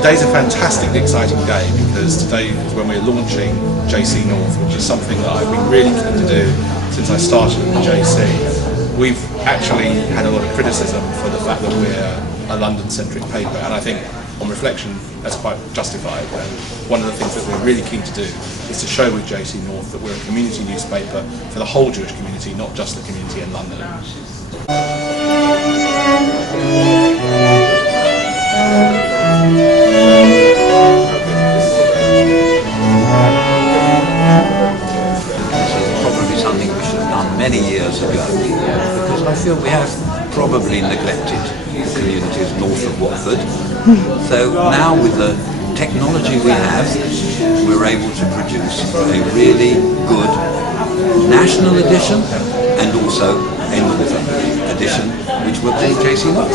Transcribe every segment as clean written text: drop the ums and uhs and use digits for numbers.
Today's a fantastically exciting day because today is when we're launching JC North, which is something that I've been really keen to do since I started at the JC. We've actually had a lot of criticism for the fact that we're a London-centric paper, and I think on reflection that's quite justified. And one of the things that we're really keen to do is to show with JC North that we're a community newspaper for the whole Jewish community, not just the community in London. Many years ago, because I feel we have probably neglected the communities north of Watford. So now with the technology we have, we're able to produce a really good national edition and also a northern edition, which will be JC North.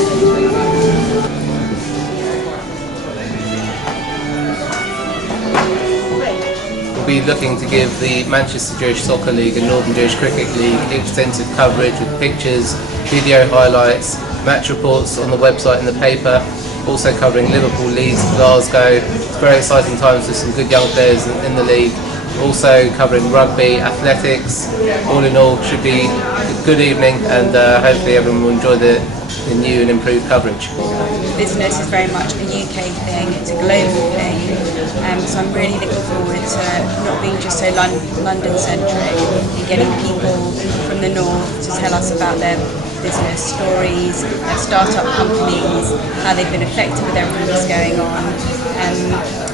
We'll be looking to give the Manchester Jewish Soccer League and Northern Jewish Cricket League extensive coverage with pictures, video highlights, match reports on the website and the paper, also covering Liverpool, Leeds, Glasgow. It's very exciting times with some good young players in the league. Also covering rugby, athletics. All in all, should be a good evening, and hopefully everyone will enjoy the new and improved coverage. Business is very much a UK thing, it's a global thing, so I'm really looking forward to not being just so London-centric and getting people from the north to tell us about their business stories, their start-up companies, how they've been affected with everything that's going on,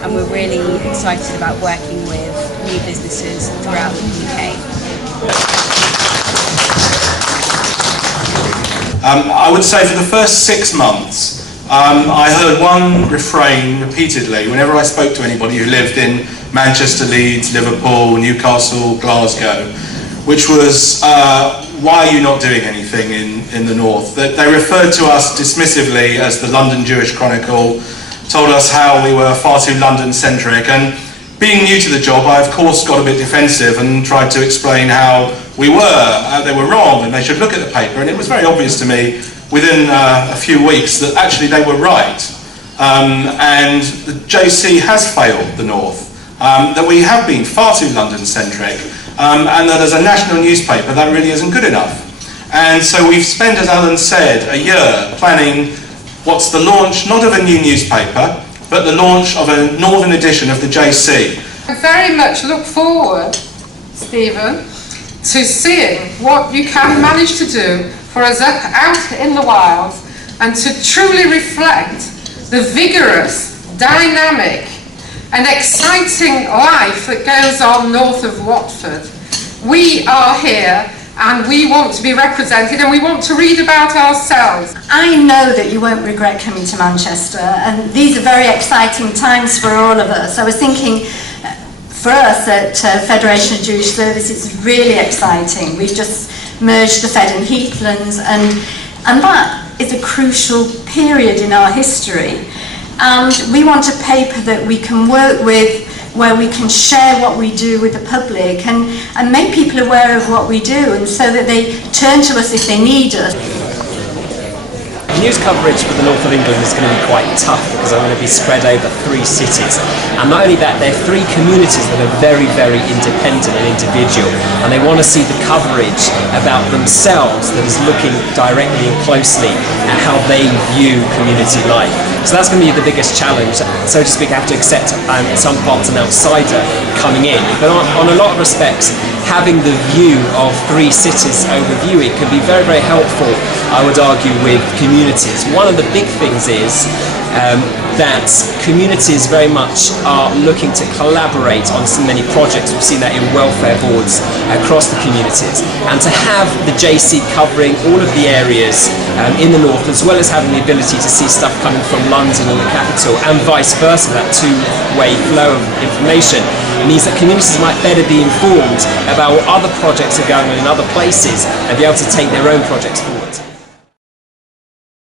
and we're really excited about working with new businesses throughout the UK. I would say for the first 6 months, I heard one refrain repeatedly whenever I spoke to anybody who lived in Manchester, Leeds, Liverpool, Newcastle, Glasgow, which was, why are you not doing anything in the north? They referred to us dismissively as the London Jewish Chronicle, told us how we were far too London-centric, and being new to the job, I of course got a bit defensive and tried to explain how we were, they were wrong and they should look at the paper, and it was very obvious to me within a few weeks that actually they were right, and the JC has failed the North, that we have been far too London-centric, and that as a national newspaper that really isn't good enough. And so we've spent, as Alan said, a year planning what's the launch not of a new newspaper, but the launch of a northern edition of the JC. I very much look forward, Stephen, to seeing what you can manage to do for us out in the wilds and to truly reflect the vigorous, dynamic and exciting life that goes on north of Watford. We are here and we want to be represented and we want to read about ourselves. I know that you won't regret coming to Manchester, and these are very exciting times for all of us. I was thinking, for us at Federation of Jewish Service, it's really exciting. We've just merged the Fed and Heathlands, and that is a crucial period in our history. And we want a paper that we can work with, where we can share what we do with the public and make people aware of what we do, and so that they turn to us if they need us. News coverage for the north of England is going to be quite tough because I'm going to be spread over 3 cities, and not only that, they're 3 communities that are very, very independent and individual, and they want to see the coverage about themselves that is looking directly and closely at how they view community life. So that's going to be the biggest challenge. So to speak, I have to accept in some parts an outsider coming in, but on a lot of respects, having the view of 3 cities overview it can be very, very helpful, I would argue, with communities. One of the big things is that communities very much are looking to collaborate on so many projects. We've seen that in welfare boards across the communities, and to have the JC covering all of the areas in the north, as well as having the ability to see stuff coming from London and the capital and vice versa, that two-way flow of information, means that communities might better be informed about what other projects are going on in other places and be able to take their own projects forward.